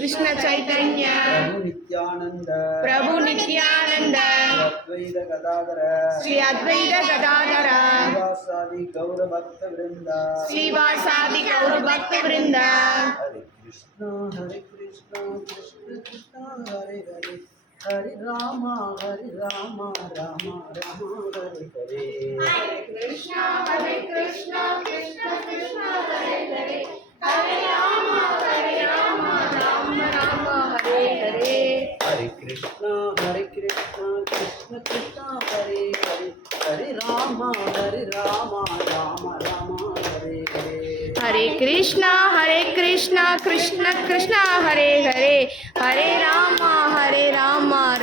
कृष्ण चैतन्य प्रभु नित्यानंद श्री अद्वैत गदाधर श्रीवासादि गौर भक्त वृंदा हरे कृष्ण कृष्ण कृष्ण हरे हरे हरे राम राम राम हरे हरे हरे कृष्ण कृष्ण कृष्ण हरे हरे हरे राम राम राम हरे हरे हरे कृष्ण कृष्ण कृष्ण हरे हरे हरे राम राम राम हरे हरे हरे कृष्ण कृष्ण कृष्ण हरे हरे हरे राम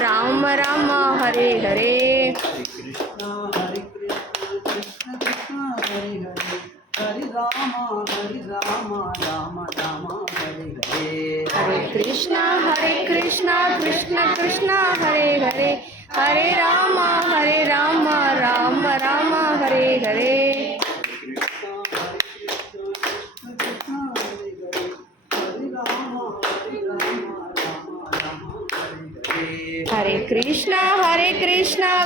राम राम हरे हरे हरे कृष्ण कृष्ण कृष्ण हरे हरे हरे राम राम राम हरे हरे हरे कृष्ण कृष्ण कृष्ण हरे हरे हरे राम राम राम हरे हरे हरे कृष्ण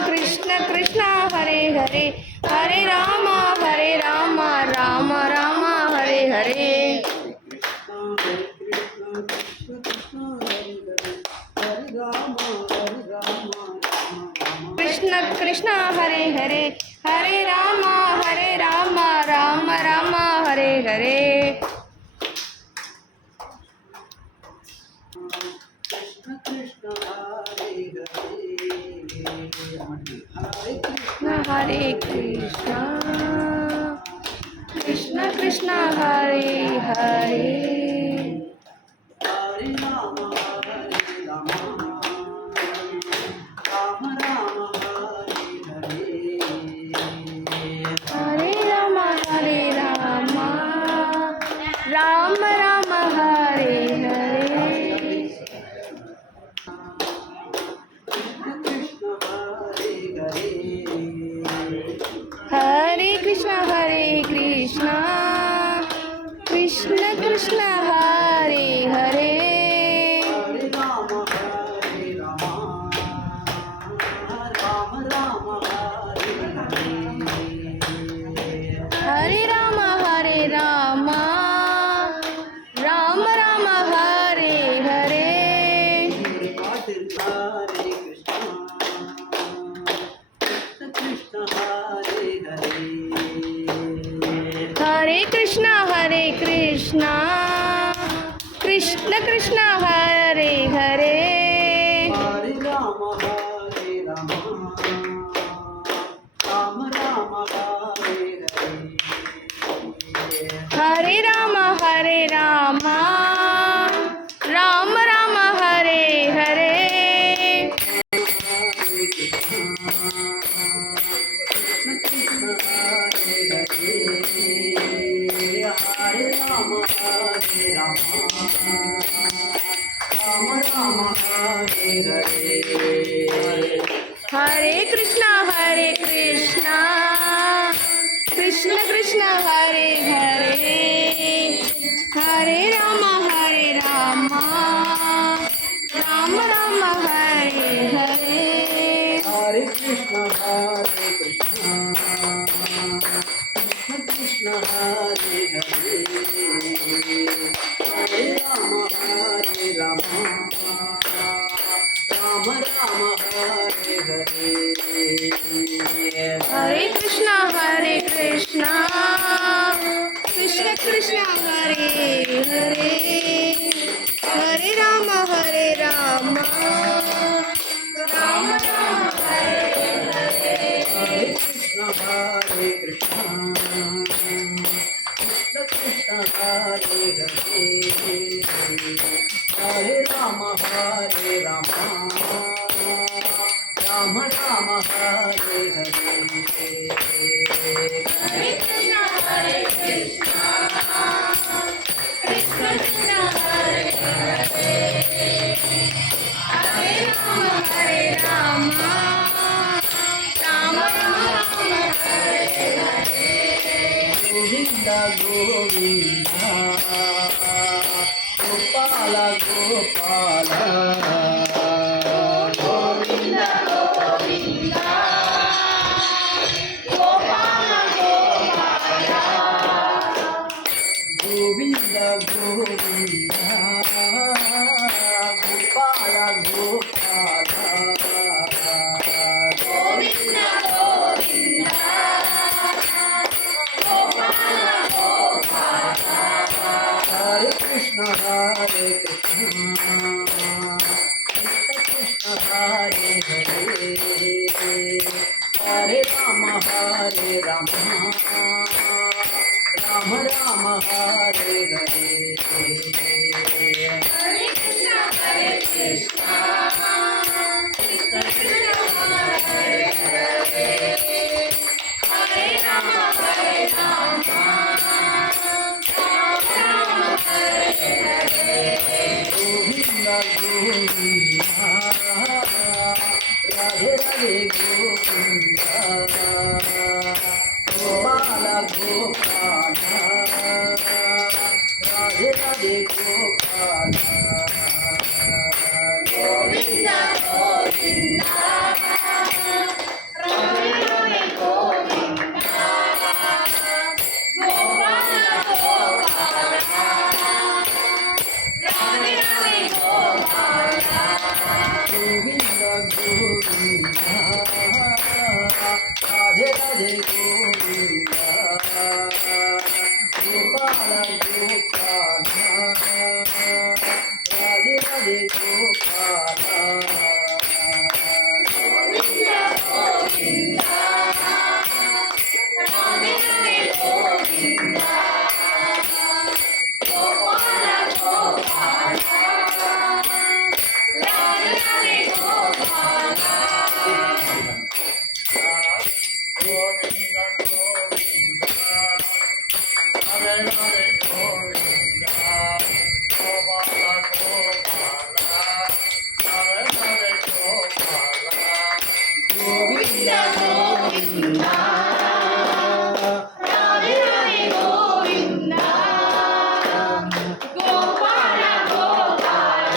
कृष्ण कृष्ण हरे हरे हरे राम राम राम हरे हरे कृष्ण कृष्ण हरे हरे हरे राम राम राम हरे हरे कृष्ण हरे कृष्ण कृष्ण कृष्ण हरे हरे हरे राम राम हरे राम राम राम हरे हरे हरे कृष्ण कृष्ण कृष्ण हरे हरे हरे राम राम हरे राम राम राम हरे हरे हरे कृष्ण कृष्ण कृष्ण हरे हरे हरे राम राम राम हरे हरे हरे राम राम राम हरे हरे हरे राम राम राम हरे हरे हरे कृष्ण कृष्ण कृष्ण हरे हरे हरे राम राम राम हरे हरे हरे कृष्ण कृष्ण कृष्ण हरे हरे हरे राम राम राम हरे हरे हरे कृष्ण कृष्ण कृष्ण हरे हरे हरे राम राम राम हरे हरे हरे कृष्ण कृष्ण कृष्ण हरे हरे हरे राम राम राम हरे हरे हरे कृष्ण कृष्ण कृष्ण हरे हरे हरे राम राम राम हरे हरे गोविंद गोविंद गोपाल गोपाला गोविंद गोविंद गोपाल गोपाला गोविंद गोविंद गोपाला गोपाला गोविंद गोविंद गोपाल गोपाला हरे कृष्ण हरे कृष्ण हरे हरे हरे राम राम राम हरे हरे हरे कृष्ण कृष्ण कृष्ण हरे हरे हरे राम राम हरे हरे गोविंद गोविंद राधे राधे गोविंद गोपाल गोपाल राधे राधे गोपाल गोविंद गोविंद राधे राधे गोविंद गोपाल गोपाल राधे राधे गोपाल गोविंद गोविंद राधे राधे गोविंद गोपाल गोपाल राधे राधे गोपाल गोविंद गोविंद राधे राधे गोविंद गोपाल गोपाल राधे राधे गोपाल गोविंद गोविंद हरे हरे गोविंद गोपाल गोपाल हरे हरे गोपाल गोविंद गोविंद राधे राधे गोविंद गोपाल गोपाल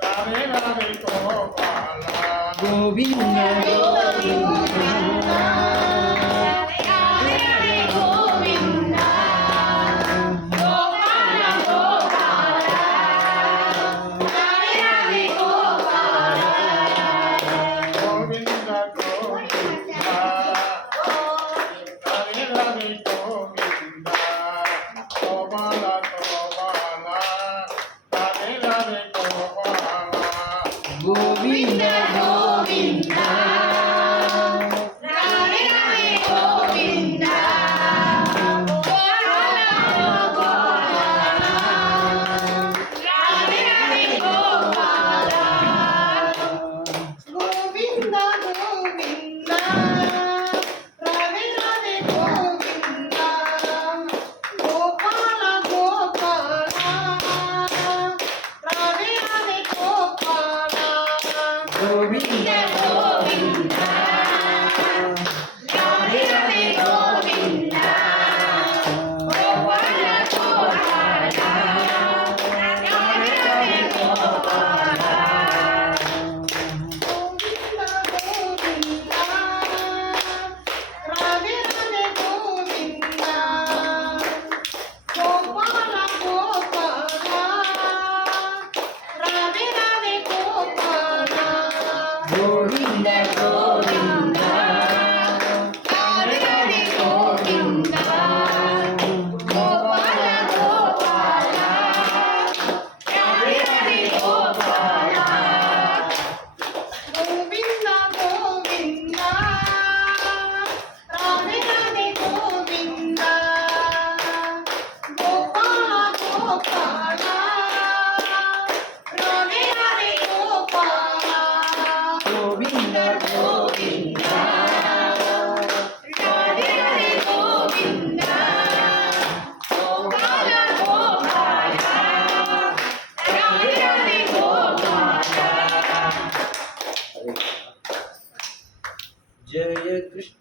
राधे राधे गोपाल गोविंद गोविंद गोविंद हरे गोविंद गोपाल हरे हरे गोपाल गोविंद राधे राधे गोविंद गोपाल गोपाल राधे राधे गोपाल गोविंद गोविंद हरे हरे गोविंद गोपाल गोपाल हरे हरे गोपाल गोविंद गोविंद राधे राधे गोविंद गोपाल गोपाल राधे राधे गोपाल गोविंद गोविंद राधे राधे गोविंद गोपाल गोपाल राधे राधे गोपाल गोविंद गोविंद राधे राधे गोविंद गोपाल गोपाल राधे राधे गोपाल गोविंद गोविंद राधे राधे गोविंद गोपाल गोपाल राधे राधे गोपाल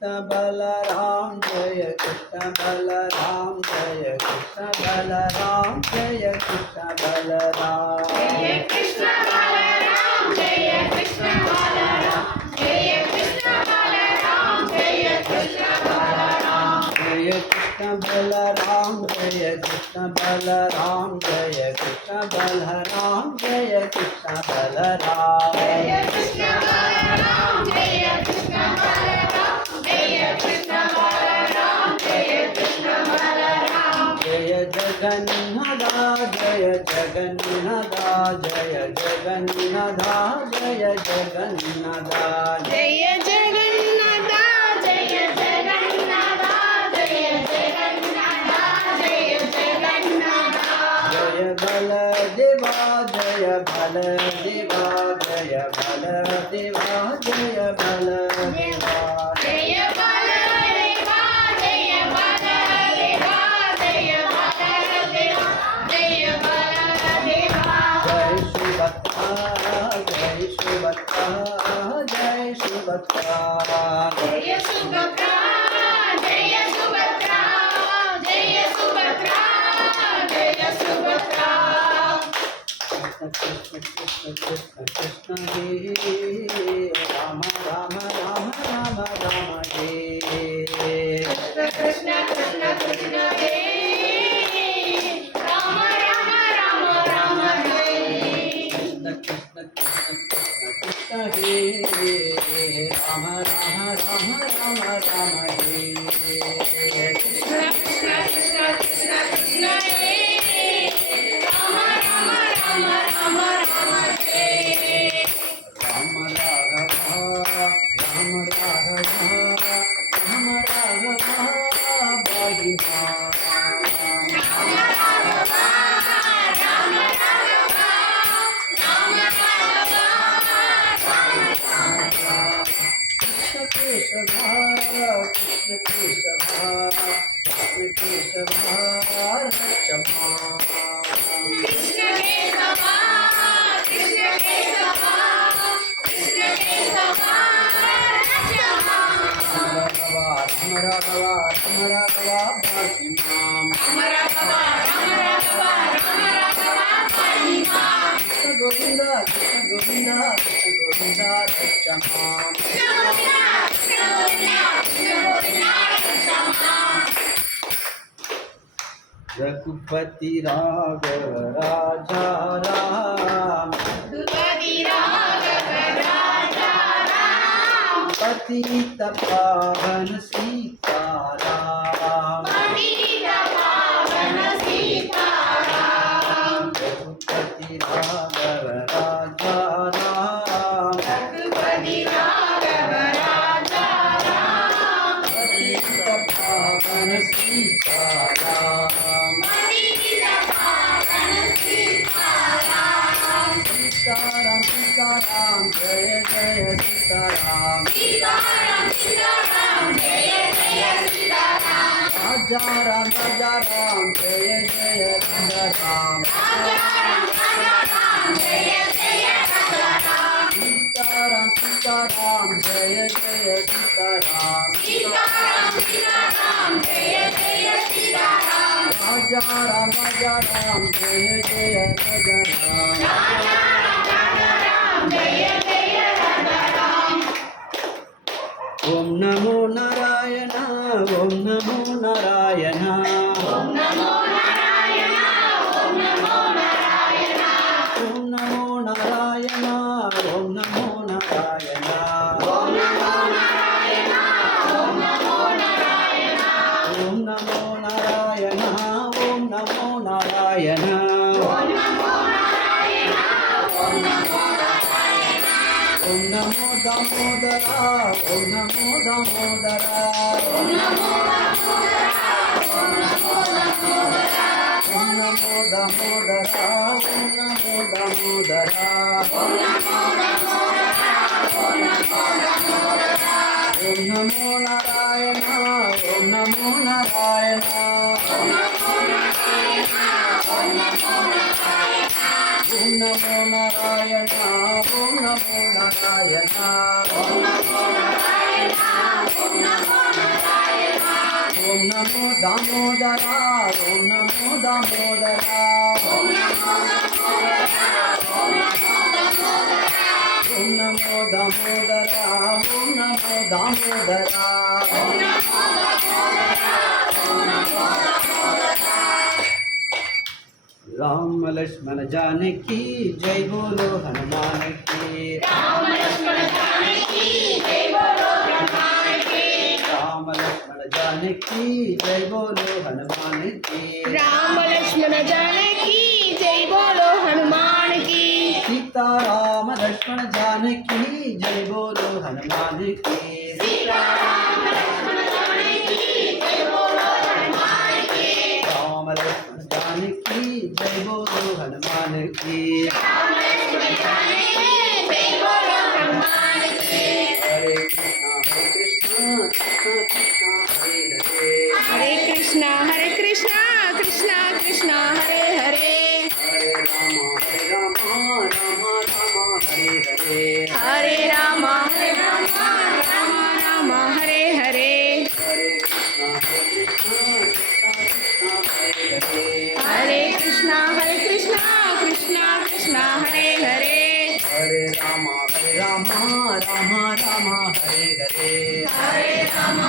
बलराम जय कृष्ण बलराम जय कृष्ण बलराम जय कृष्ण बलराम जय कृष्ण बलराम जय कृष्ण बलराम जय कृष्ण बलराम जय कृष्ण बलराम जय कृष्ण बलराम जय कृष्ण बलराम जय कृष्ण बलराम जय कृष्ण बलराम जय कृष्ण बलराम जय कृष्ण बलराम जय कृष्ण बलराम जय कृष्ण बलराम जय जगन्नाथ जय जगन्नाथ जय जगन्नाथ जय जगन्नाथ जय जगन्नाथ जय जगन्नाथ जय जगन्नाथ जय जगन्नाथ जय बलदेवा जय बलदेवा जय बलदेवा जय बलदेवा जय बलदेवा जय बलदेवा जय बलदेवा जय बलदेवा जय सुभद्रा जय सुभद्रा जय सुभद्रा जय सुभद्रा जय सुभद्रा जय सुभद्रा जय सुभद्रा कृष्ण कृष्ण कृष्ण कृष्ण हे राम राम राम राम राम हे कृष्ण कृष्ण कृष्ण हे राम राम राम राम हे कृष्ण कृष्ण कृष्ण कृष्ण कृष्ण हे राम राम राम राम राम हे कृष्ण कृष्ण कृष्ण कृष्ण कृष्ण हे राम राम राम राम राम हे राम राघव राम राघव राम राघव बाहिमा राम राघव राम राघव राम राघव कृष्ण केशव कृष्ण केशव कृष्ण केशव रचमा कृष्ण केशव कृष्ण केशव कृष्ण केशव रचमा राम राघव राम राघव बाहिमाम राम राघव राम राघव राम राघव महिमा कृष्ण गोविंद कृष्ण गोविंद कृष्ण गोविंद रचमा कृष्ण गोविंद कृष्ण गोविंद कृष्ण गोविंद रचमा रघुपति राघव राजा राम रघुपति राघव राजा राम पतित पावन सीताराम पतित पावन सीताराम रघुपति राघव राजा राम रघुपति राघव राजा राम पतित पावन सीताराम पतित पावन सीताराम सीताराम सीताराम जय जय सीताराम सीताराम सीताराम जय जय सीताराम राजा राम जय जय राजा राम राजा राम जय जय राजा राम सीताराम सीताराम जय जय सीताराम सीताराम सीताराम जय जय सीताराम राजा राम जय जय राजा राम राजा राम जय जय राजा राम ओम नमो नारायण ओम नमो नारायण ओम नमो नारायण ओम नमो नारायण ओम नमो नारायण ओम नमो नारायण ओम नमो नारायण ओम नमो नारायण ओम नमो नारायण ओम नमो नारायण ओम नमो नारायण ओम नमो नारायण ओम नमो दामोदरा ओम नमो दामोदरा ओम नमो दामोदरा ओम नमो दामोदरा ओम नमो दामोदरा ओम नमो दामोदरा ओम नमो दामोदरा ओम नमो दामोदरा ओम नमो नारायण ओम नमो नारायण ओम नमो नारायण ओम नमो नारायण ओम नमो नारायण ओम नमो नारायण ओम नमो नारायण ओम नमो दामोदरा ओम नमो दामोदरा ओम नमो दामोदरा ओम नमो दामोदरा राम लक्ष्मण जानकी जय बोलो हनुमान की राम लक्ष्मण जानकी जय बोलो हनुमान की राम लक्ष्मण जानकी जय बोलो हनुमान की सीता राम लक्ष्मण जानकी जय बोलो हनुमान की राम लक्ष्मण जानकी जय बोलो हनुमान की हरे कृष्ण हरे कृष्णा कृष्णा कृष्णा हरे हरे हरे राम राम हरे हरे हरे राम राम हरे हरे हरे कृष्ण कृष्ण कृष्ण हरे कृष्णा हरे हरे हरे हरे हरे राम राम हरे हरे हरे राम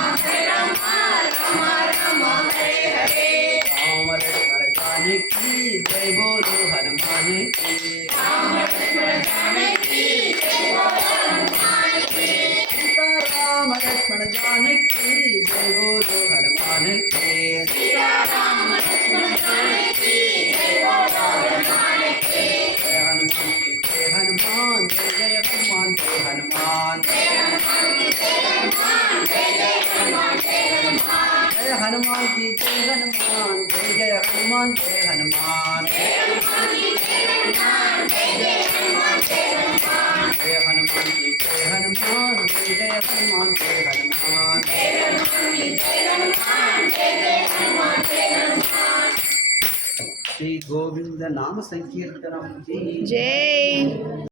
राम हरे हरे राम लक्ष्मण जानकी जय बोलो हनुमान की राम लक्ष्मण जानकी जय बोलो हनुमान की सीता राम लक्ष्मण जानकी जय बोलो हनुमान की सीता राम लक्ष्मण जानकी जय बोलो हनुमान की जय हनुमान की जय हनुमान जय जय हनुमान जय हनुमान जय हनुमान की जय हनुमान जय जय हनुमान जय हनुमान जय हनुमान की जय हनुमान जय जय हनुमान जय हनुमान जय हनुमान की जय हनुमान जय जय हनुमान जय हनुमान जय हनुमान की जय हनुमान जय जय हनुमान जय हनुमान जय हनुमान की जय हनुमान जय जय हनुमान जय हनुमान श्री गोविंद नाम संकीर्तनम की जय